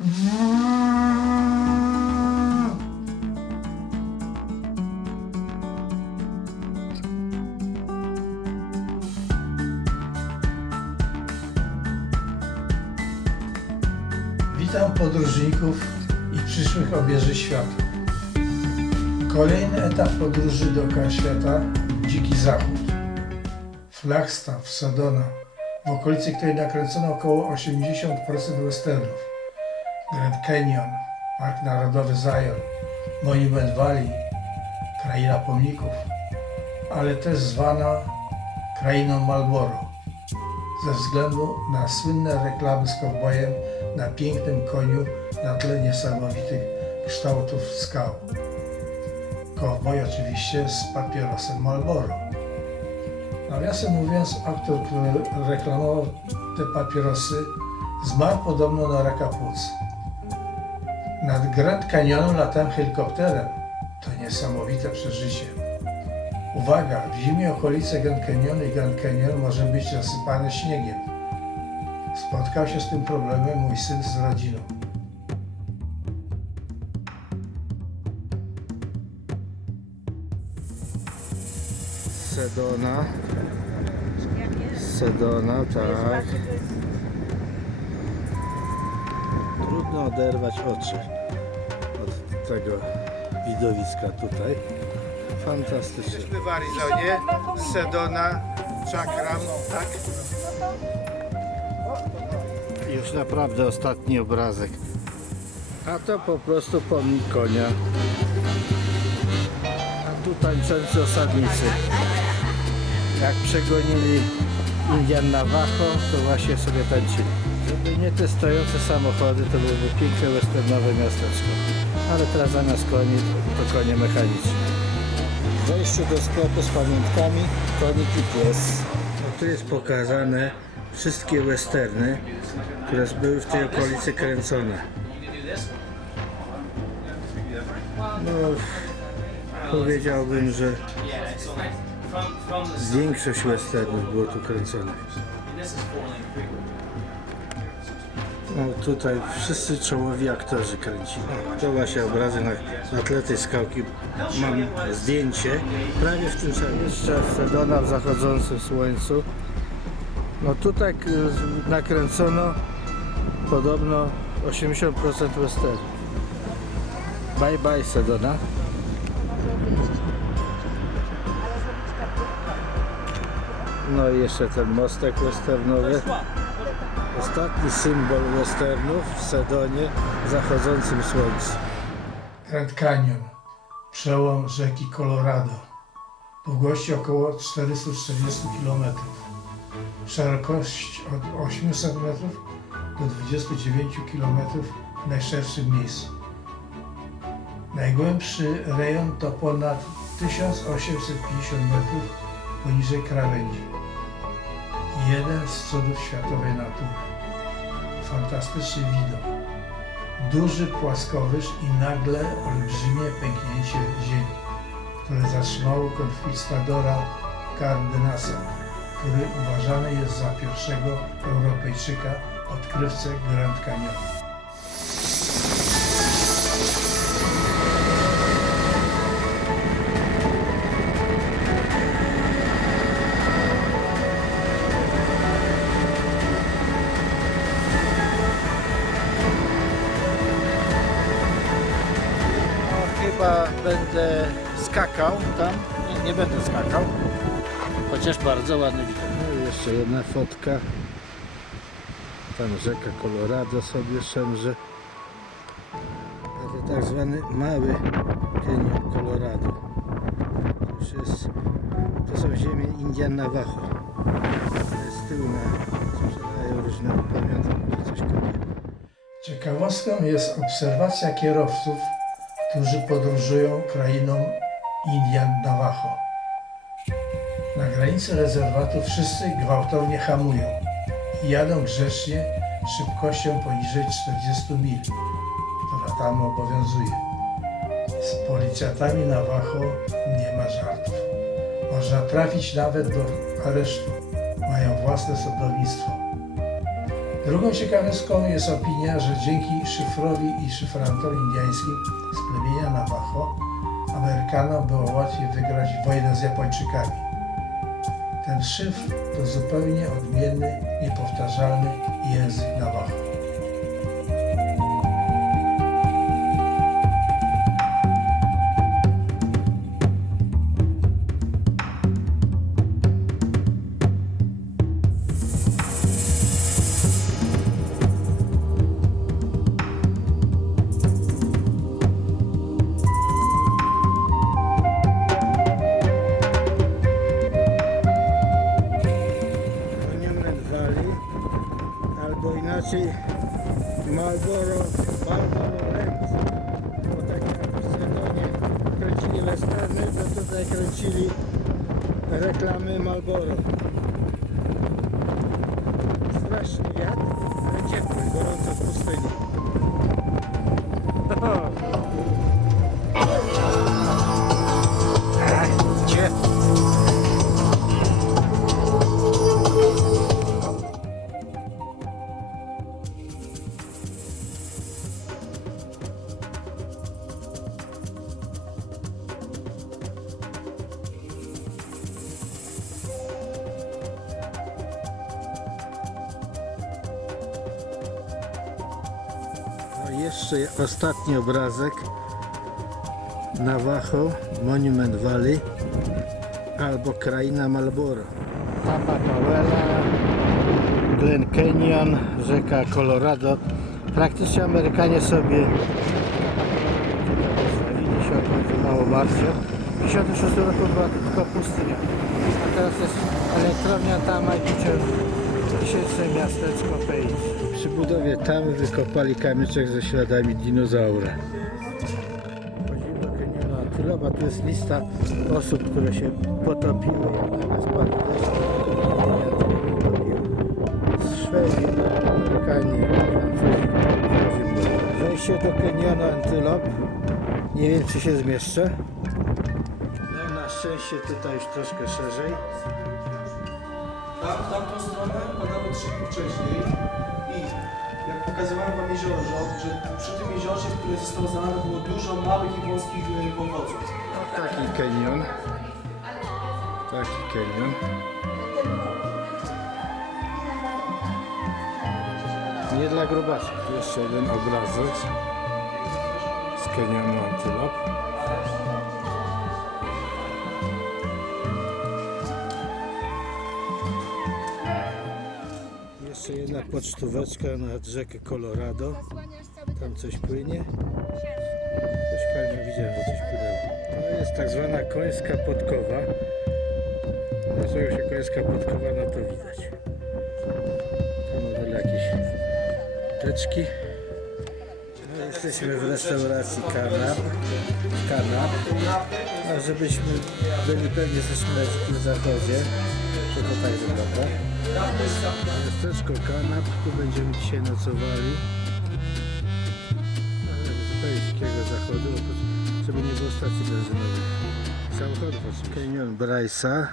Witam podróżników i przyszłych obieży świata. Kolejny etap podróży dookoła świata Dziki Zachód. Flagstaff, Sedona, w okolicy której nakręcono około 80% westernów. Grand Canyon, Park Narodowy Zion, Monument Valley, kraina pomników, ale też zwana krainą Marlboro ze względu na słynne reklamy z kowbojem na pięknym koniu na tle niesamowitych kształtów skał. Kowboj oczywiście z papierosem Marlboro. Nawiasem mówiąc, aktor, który reklamował te papierosy, zmarł podobno na raka płuc. Nad Grand Canyonem latałem helikopterem. To niesamowite przeżycie. Uwaga, w zimie okolice Grand Canyonu i Grand Canyon może być zasypane śniegiem. Spotkał się z tym problemem mój syn z rodziną. Sedona. Sedona, tak. Trudno oderwać oczy tego widowiska tutaj. Fantastycznie. Jesteśmy w Arizonie, Sedona, Chakram, tak? Już naprawdę ostatni obrazek. A to po prostu pomnik konia. A tu tańczący osadnicy. Jak przegonili Indian Navajo, to właśnie sobie tańczyli. Żeby nie te stojące samochody, to byłoby piękne westernowe miasteczko. Ale teraz zamiast koni, to konie mechaniczne. W wejściu do sklepu z pamiątkami konik i pies. No, tu jest pokazane wszystkie westerny, które były w tej okolicy kręcone. No, powiedziałbym, że większość westernów było tu kręcone. No, tutaj wszyscy czołowi aktorzy kręcili. To właśnie obrazy na, na tle tej skałki. Mam zdjęcie prawie w tym samym. Jeszcze Sedona w zachodzącym słońcu. No tutaj y, nakręcono podobno 80% westernu. Bye bye Sedona. No i jeszcze ten mostek westernowy. Ostatni symbol westernów w Sedonie w zachodzącym słońcu. Grand Canyon, przełom rzeki Colorado, długości około 440 km, szerokość od 800 metrów do 29 km w najszerszym miejscu. Najgłębszy rejon to ponad 1850 metrów poniżej krawędzi. Jeden z cudów światowej natury. Fantastyczny widok duży płaskowyż i nagle olbrzymie pęknięcie ziemi, które zatrzymało konkwistadora Cardinasa, który uważany jest za pierwszego Europejczyka odkrywcę Grand Canyonu. Skakał. Chociaż bardzo ładny widok. No i jeszcze jedna fotka. Tam rzeka Colorado sobie szemrze. To tak zwany mały pieniądz Colorado. To już jest, to są ziemie Indian Navajo. To jest z tyłu na sprzedają różne pamiątki, czy coś takiego. Ciekawostką jest obserwacja kierowców, którzy podróżują krainą Indian Navajo. Na granicy rezerwatu wszyscy gwałtownie hamują i jadą grzecznie szybkością poniżej 40 mil, która tam obowiązuje. Z policjantami Navajo nie ma żartów. Można trafić nawet do aresztu. Mają własne sądownictwo. Drugą ciekawostką jest opinia, że dzięki szyfrowi i szyfrantom indiańskim z plemienia Navajo Amerykanom było łatwiej wygrać wojnę z Japończykami. Ten szyfr to zupełnie odmienny, niepowtarzalny język Navajo. Jeszcze ostatni obrazek. Navajo, Monument Valley albo kraina Marlboro. Tapatawela, Glen Canyon, rzeka Colorado. Praktycznie Amerykanie sobie postawili się od mało martwią. W 1956 roku była tylko pustynia. A teraz jest elektrownia Tama i tysięczne miasteczko Page. Przy budowie Tamy wykopali kamyczek ze śladami dinozaura. Chodzimy do kanionu Antylopa. Tu jest lista osób, które się potopiły. Jak nagle spadł deszcz. Z Szwedii, Amerykanie, Francuzi. Wejście do kanionu Antylop. Nie wiem, czy się zmieszczę. No na szczęście tutaj już troszkę szerzej. Tam, w tamtą stronę padały trzy dni wcześniej i jak pokazywałem wam jezioro, że, że przy tym jeziorze, które zostało zalane, było dużo małych i wąskich y, powodów. Taki kanion. Taki kanion. Nie dla grubasów. Tu Jeszcze jeden obrazek z kanionu Antylop. Jeszcze jedna pocztóweczka nad rzekę Colorado. Tam coś płynie. Coś fajnie widziałem, że coś płynęło. To jest tak zwana końska podkowa. Dlaczego się końska podkowa, no to widać. Tam na dole jakieś teczki. No, jesteśmy w restauracji Kanap. Kanap. A żebyśmy byli pewni, jesteśmy na zachodzie, to tak wygląda. Miasteczko Kanap, tu będziemy dzisiaj nocowali zupełnie dzikiego zachodu, żeby nie było stacji benzynowej. Samochodów oczywiście. Canyon Bryce'a.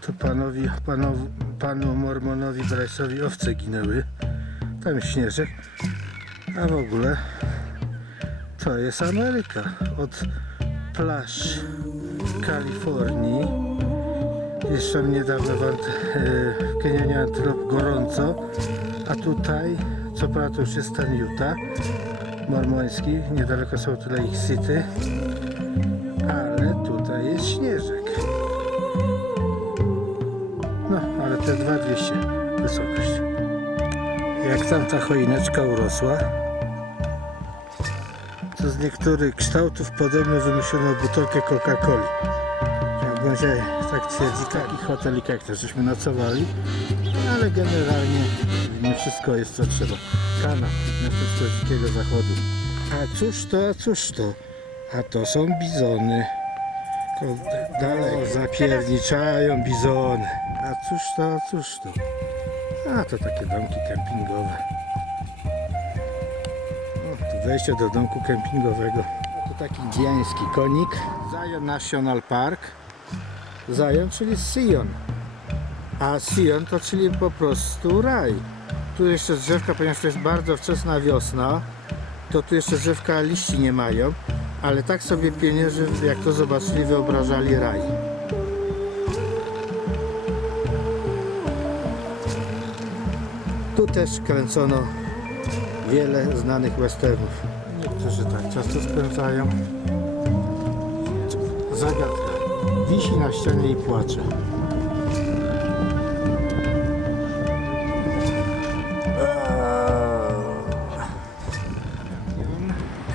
To panowi, panow, panu Mormonowi Bryce'owi owce ginęły. Tam śnieżek. A w ogóle to jest Ameryka. Od plaż Kalifornii. Jeszcze niedawno w, e, w Canyonie Antelope gorąco. A tutaj, co prawda już jest stan Utah, mormoński, niedaleko Salt Lake City, ale tutaj jest śnieżek. No, ale te 2200 wysokość. Jak tam ta choineczka urosła, to z niektórych kształtów podobno wymyślono butelkę Coca-Coli. Będzie tak twierdzi, taki hotelik jak też żeśmy nocowali, ale generalnie nie wszystko jest co trzeba. Kana, miasteczko dzikiego zachodu. A cóż to, a cóż to? A to są bizony. To dalej zapierniczają bizony. A cóż to, a cóż to? A to takie domki kempingowe. O, wejście do domku kempingowego. To taki indiański konik. Zion National Park. Zion, czyli Sion. A Sion to czyli po prostu raj. Tu jeszcze drzewka, ponieważ to jest bardzo wczesna wiosna, to tu jeszcze drzewka liści nie mają, ale tak sobie pionierzy, jak to zobaczyli, wyobrażali raj. Tu też kręcono wiele znanych westernów. Niektórzy tak czas to spędzają. Zagadka. Wisi na ścianie i płacze.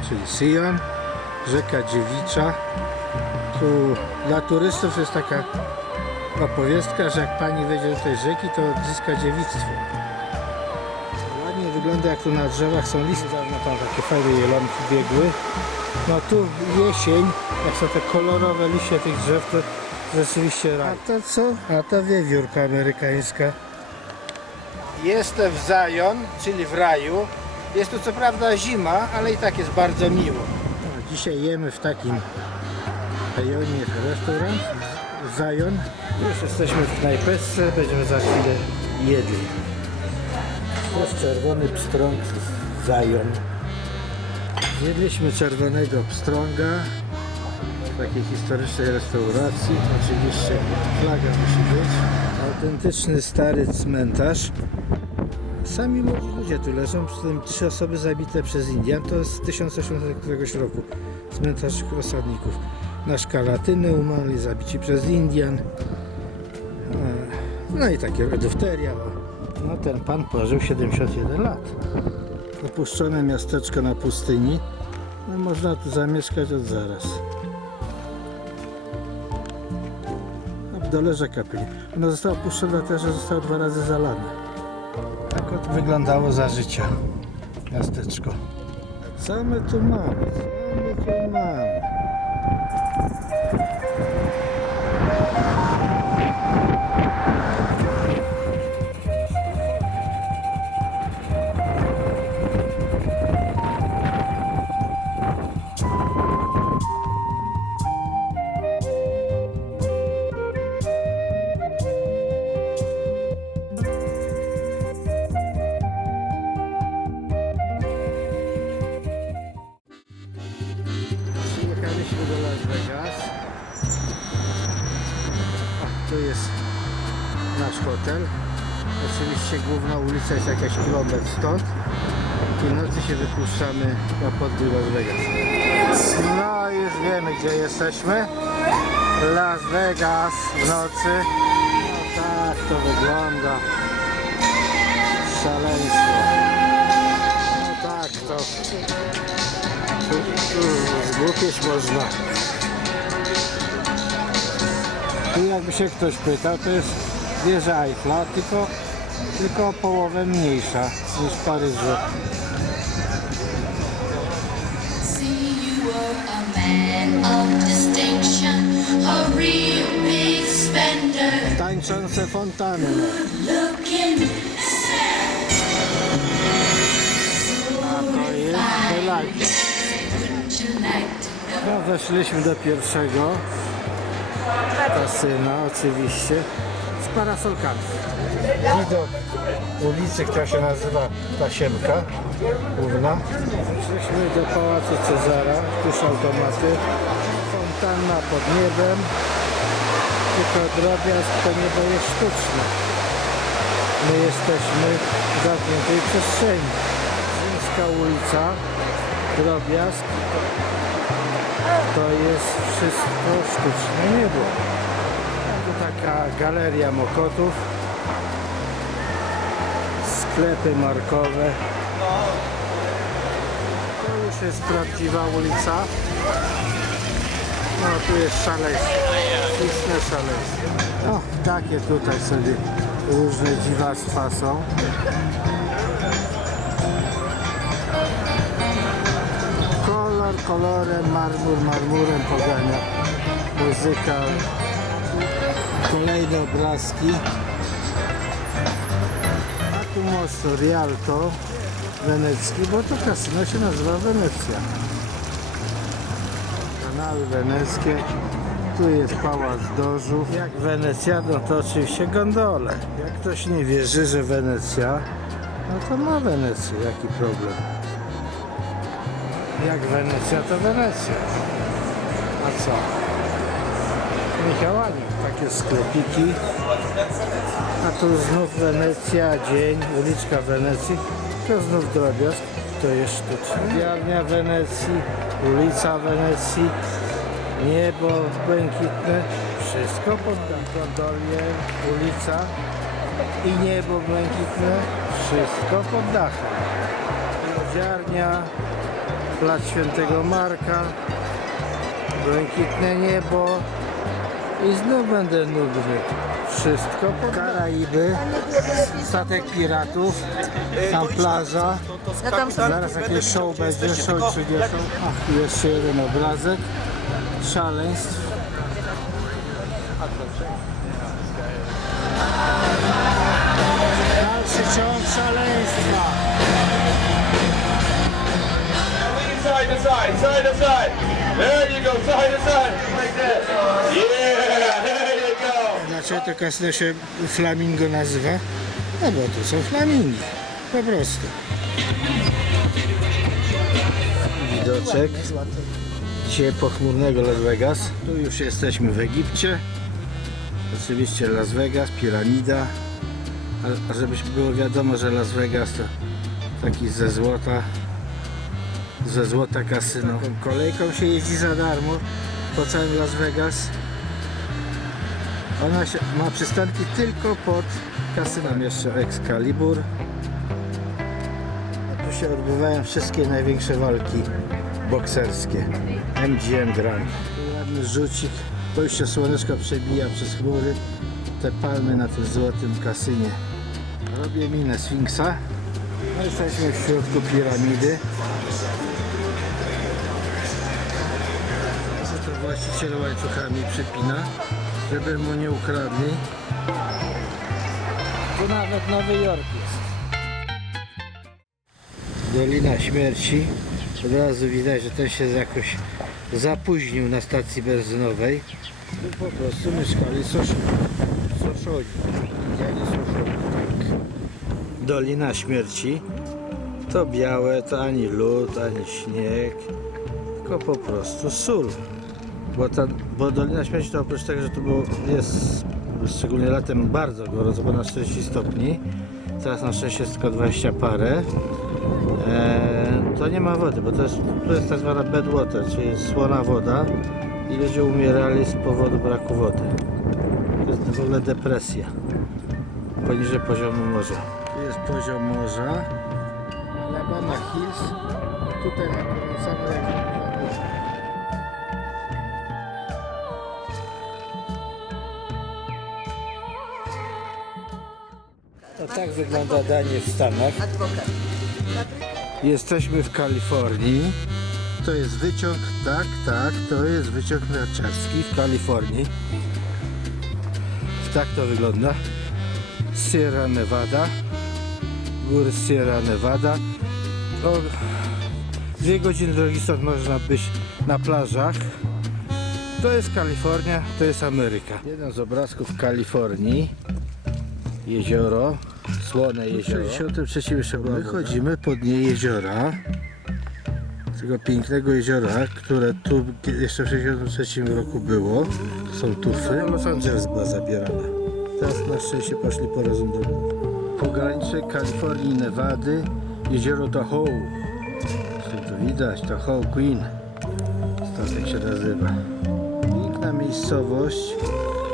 Czyli Sion, rzeka Dziewicza. Tu dla turystów jest taka opowiestka, że jak pani wejdzie do tej rzeki, to odzyska dziewictwo. Ładnie wygląda jak tu na drzewach są listy, na tam takie fajne jelonki biegły. No tu jesień, jak są te kolorowe liście tych drzew, to rzeczywiście raj. A to co? A to wiewiórka amerykańska. Jestem w Zion, czyli w raju. Jest tu co prawda zima, ale i tak jest bardzo miło. No, dzisiaj jemy w takim rejonie restaurant Zion. Już jesteśmy w knajpeczce, będziemy za chwilę jedli. To jest czerwony pstrąg z Zion. Zjedliśmy czerwonego pstrąga w takiej historycznej restauracji. Oczywiście flaga musi być. Autentyczny stary cmentarz. Sami młodzi ludzie tu leżą, przy tym trzy osoby zabite przez Indian. To jest z 1800 któregoś roku. Cmentarz osadników. Na szkalatyny umarli, zabici przez Indian. E, No i takie dufteria. No ten pan pożył 71 lat. Opuszczone miasteczko na pustyni. No można tu zamieszkać od zaraz. A w dole rzeka płynie. Ona została opuszczona też, że została dwa razy zalana. Tak oto wyglądało za życia miasteczko. Co my tu mamy? Co my tu mamy? Oczywiście główna ulica jest jakaś kilometr stąd. I nocy się wypuszczamy na podbój Las Vegas. No już wiemy gdzie jesteśmy. Las Vegas w nocy. No tak to wygląda. Szaleństwo. No tak to Zgłupieć można. Tu jakby się ktoś pytał, to jest wieża Eiffla, tylko, tylko o połowę mniejsza niż w Paryżu. Tańczące fontany. Looking A to jest? No, weszliśmy do pierwszego kasyna oczywiście z parasolkami. Widok ulicy, która się nazywa Tasiemka główna. Weszliśmy do Pałacu Cezara, tuż automaty, fontanna pod niebem, tylko drobiazg to niebo jest sztuczne. My jesteśmy w zamkniętej przestrzeni. Rzymska ulica, drobiazg, to jest wszystko sztuczne niebo. Galeria mokotów, sklepy markowe. To już jest prawdziwa ulica. No tu jest szaleństwo, istne szaleństwo. O, takie tutaj sobie różne dziwactwa są. Kolor kolorem, marmur marmurem pogania. Muzyka, kolejne obrazki. A tu most Rialto wenecki, bo to kasyno się nazywa Wenecja. Kanały weneckie, Tu jest Pałac Dożów. Jak Wenecja, no to oczywiście gondole. Jak ktoś nie wierzy, że Wenecja, no to ma Wenecję. Jaki problem? Jak Wenecja, to Wenecja. A co? Michałanie, takie sklepiki. A tu znów Wenecja, dzień, uliczka Wenecji. To znów drobiazg. To jest sztuczne. Diarnia Wenecji, ulica Wenecji, niebo błękitne. Wszystko pod gondolie, ulica i niebo błękitne. Wszystko pod dachem. Lodziarnia, plac Świętego Marka, błękitne niebo i znów będę nudny. Wszystko pod Karaiby, statek piratów, tam plaża. Zaraz jakieś show będzie, show 30. Ach, tu jeszcze jeden obrazek. Szaleństw. Dalszy ciąg szaleństwa. Side to side, side to side. There you go, side to side. Like that. Yeah. Dlaczego to kasino się flamingo nazywa? No bo to są flamingi. Po prostu. Widoczek. Dzisiaj pochmurnego Las Vegas. Tu już jesteśmy w Egipcie. Oczywiście Las Vegas, piramida. A- A żeby było wiadomo, że Las Vegas to taki ze złota ze złota kasyno. Taką kolejką się jeździ za darmo po całym Las Vegas. Ona się, ma przystanki tylko pod kasynem jeszcze Excalibur. A tu się odbywają wszystkie największe walki bokserskie. MGM Grand. Ładny rzucik. To już się słoneczko przebija przez chmury. Te palmy na tym złotym kasynie. Robię minę Sfinksa. No jesteśmy w środku piramidy. To właściciel łańcuchami przypina, żeby mu nie ukradli. Tu nawet Nowy Jork jest. Dolina Śmierci. Od razu widać, że ten się jakoś zapóźnił na stacji benzynowej. Tu po prostu mieszkali sosz- soszoni. Indianie soszoni, tak. Dolina Śmierci. To białe, to ani lód, ani śnieg, tylko po prostu sól. Bo, ta, bo Dolina Śmierci to oprócz tego, że to było, jest szczególnie latem bardzo gorąco, bo na 40 stopni, teraz na szczęście jest tylko 20 parę, e, to nie ma wody, bo to jest, to jest tak zwana bad water, czyli słona woda i ludzie umierali z powodu braku wody. To jest w ogóle depresja poniżej poziomu morza. Tu jest poziom morza, Alabama Hills, tutaj nakręcamy tak wygląda danie w Stanach. Jesteśmy w Kalifornii. To jest wyciąg, tak, tak, to jest wyciąg narciarski w Kalifornii. Tak to wygląda. Sierra Nevada. Góry Sierra Nevada. O, dwie godziny drogi stąd można być na plażach. To jest Kalifornia, to jest Ameryka. Jeden z obrazków Kalifornii. Jezioro, słone jezioro. W 1963 jeszcze było. Wychodzimy po dnie jeziora. Tego pięknego jeziora, które tu jeszcze w 1963 roku było. To są tufy. Los Angeles była zabierana. Teraz na szczęście poszli po rozum do Pogranicze Kalifornii, Nevady, jezioro Tahoe. Tutaj to widać, Tahoe Queen. Statek się nazywa. Piękna miejscowość,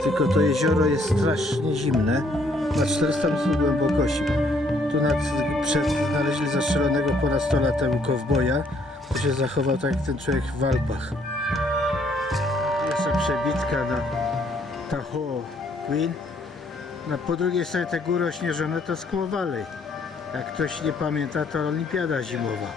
tylko to jezioro jest strasznie zimne. Na 400 metrów głębokości. Tu nad, przed, znaleźli zastrzelonego ponad 100 lat temu kowboja. To się zachował tak jak ten człowiek w Alpach. Jeszcze przebitka na Tahoe Queen. Na, po drugiej stronie te góry ośnieżone to Squaw. Jak ktoś nie pamięta, to olimpiada zimowa.